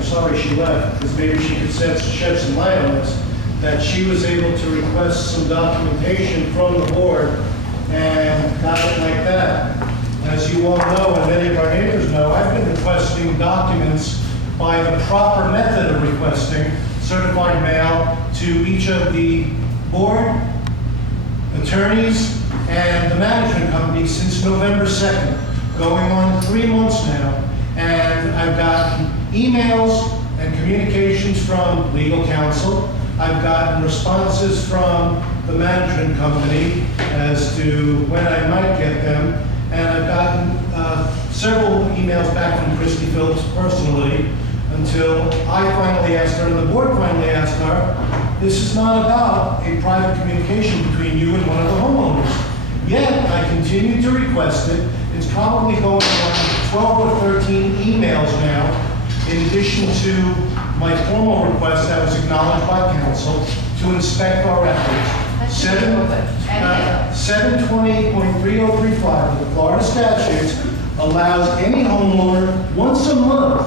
I'm sorry she left, because maybe she could shed some light on this, that she was able to request some documentation from the board and got it like that. As you all know, and many of our neighbors know, I've been requesting documents by the proper method of requesting, certified mail, to each of the board, attorneys, and the management company since November 2nd, going on 3 months now. And I've gotten emails and communications from legal counsel. I've gotten responses from the management company as to when I might get them. And I've gotten several emails back from Christy Phillips personally until I finally asked her, and the board finally asked her, this is not about a private communication between you and one of the homeowners. Yet, I continue to request it. It's probably going on 12 or 13 emails now, in addition to my formal request that was acknowledged by council to inspect our records. 720.3035 of the Florida statutes allows any homeowner once a month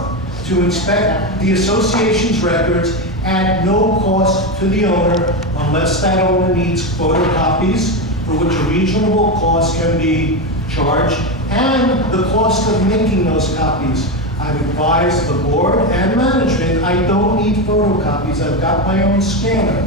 to inspect the association's records at no cost to the owner unless that owner needs photocopies for which a reasonable cost can be charged, and the cost of making those copies. I've advised the board and management I don't need photocopies. I've got my own scanner.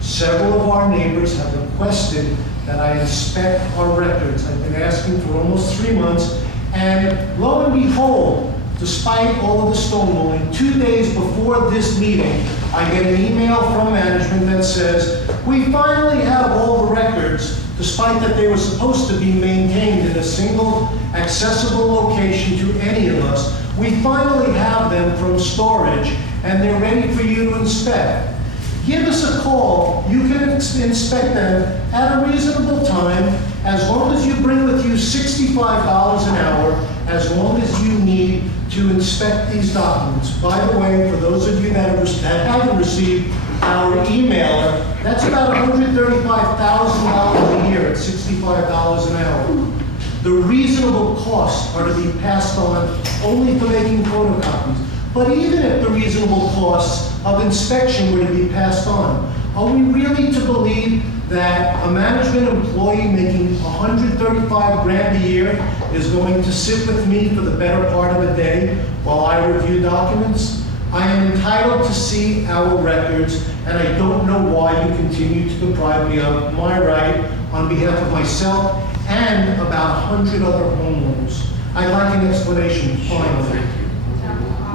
Several of our neighbors have requested that I inspect our records. I've been asking for almost 3 months, and lo and behold, despite all of the stonewalling, 2 days before this meeting, I get an email from management that says, we finally have all the records, despite that they were supposed to be maintained in a single accessible location to any of us. We finally have them from storage, and they're ready for you to inspect. Give us a call. You can inspect them at a reasonable time, as long as you bring with you $65 an hour, as long as you need to inspect these documents. By the way, for those of you that haven't received our emailer, that's about $135,000 a year at $65 an hour. The reasonable costs are to be passed on only for making photocopies. But even if the reasonable costs of inspection were to be passed on, are we really to believe that a management employee making $135 grand a year is going to sit with me for the better part of a day while I review documents? I am entitled to see our records, and I don't know why you continue to deprive me of my right on behalf of myself and about 100 other homeowners. I'd like an explanation, finally.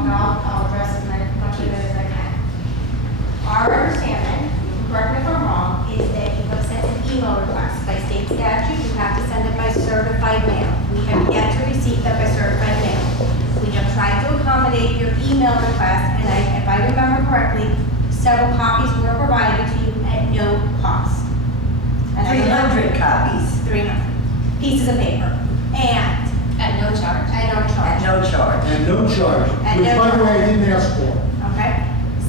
I'll address as many questions as I can. Our understanding, correct me if I'm wrong, is that you have sent an email request. By state statute, you have to send it by certified mail. We have yet to receive that by certified mail. We have tried to accommodate your email request, and if I remember correctly, several copies were provided to you at no cost. And 300 copies. 300 pieces of paper. And At no charge. at no charge. At no charge. And no charge, And which no by the way, I charge. didn't ask for. Okay.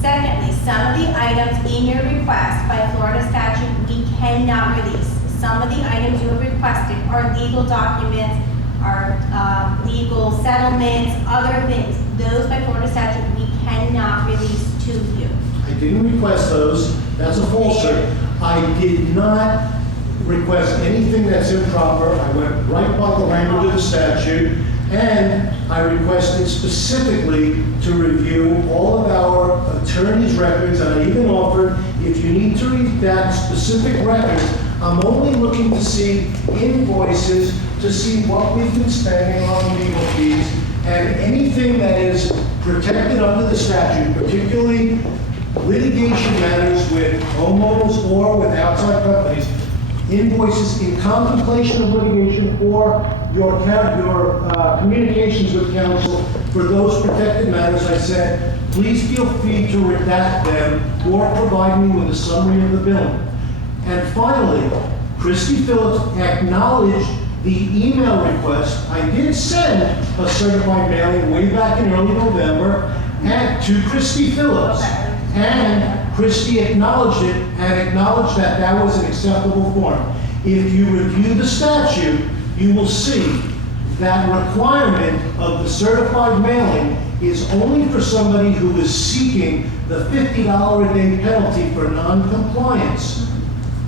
Secondly, some of the items in your request by Florida statute, we cannot release. Some of the items you have requested are legal documents, are legal settlements, other things. Those by Florida statute, we cannot release to you. I didn't request those. That's a falsehood. I did not request anything that's improper. I went right by the language of the statute, and I requested specifically to review all of our attorney's records, and I even offered, if you need to read that specific records, I'm only looking to see invoices to see what we've been spending on legal fees, and anything that is protected under the statute, particularly litigation matters with homeowners or with outside companies, invoices in contemplation of litigation, or your communications with counsel for those protected matters. I said, please feel free to redact them or provide me with a summary of the billing. And finally, Christy Phillips acknowledged the email request. I did send a certified mailing way back in early November to Christy Phillips. And Christy acknowledged it and acknowledged that that was an acceptable form. If you review the statute, you will see that requirement of the certified mailing is only for somebody who is seeking the $50 a day penalty for non-compliance.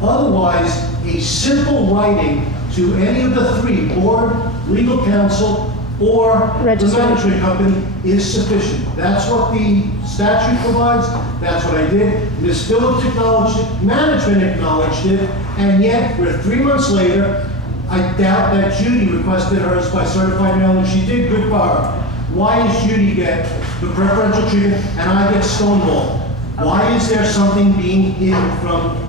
Otherwise, a simple writing to any of the three, board, legal counsel, or the Registrar. management company is sufficient. That's what the statute provides, that's what I did. Ms. Phillips acknowledged it, management acknowledged it, and yet, we're 3 months later. I doubt that Judy requested hers by certified mailing. She did, good for her. Why does Judy get the preferential treatment and I get stonewalled? Why is there something being hidden from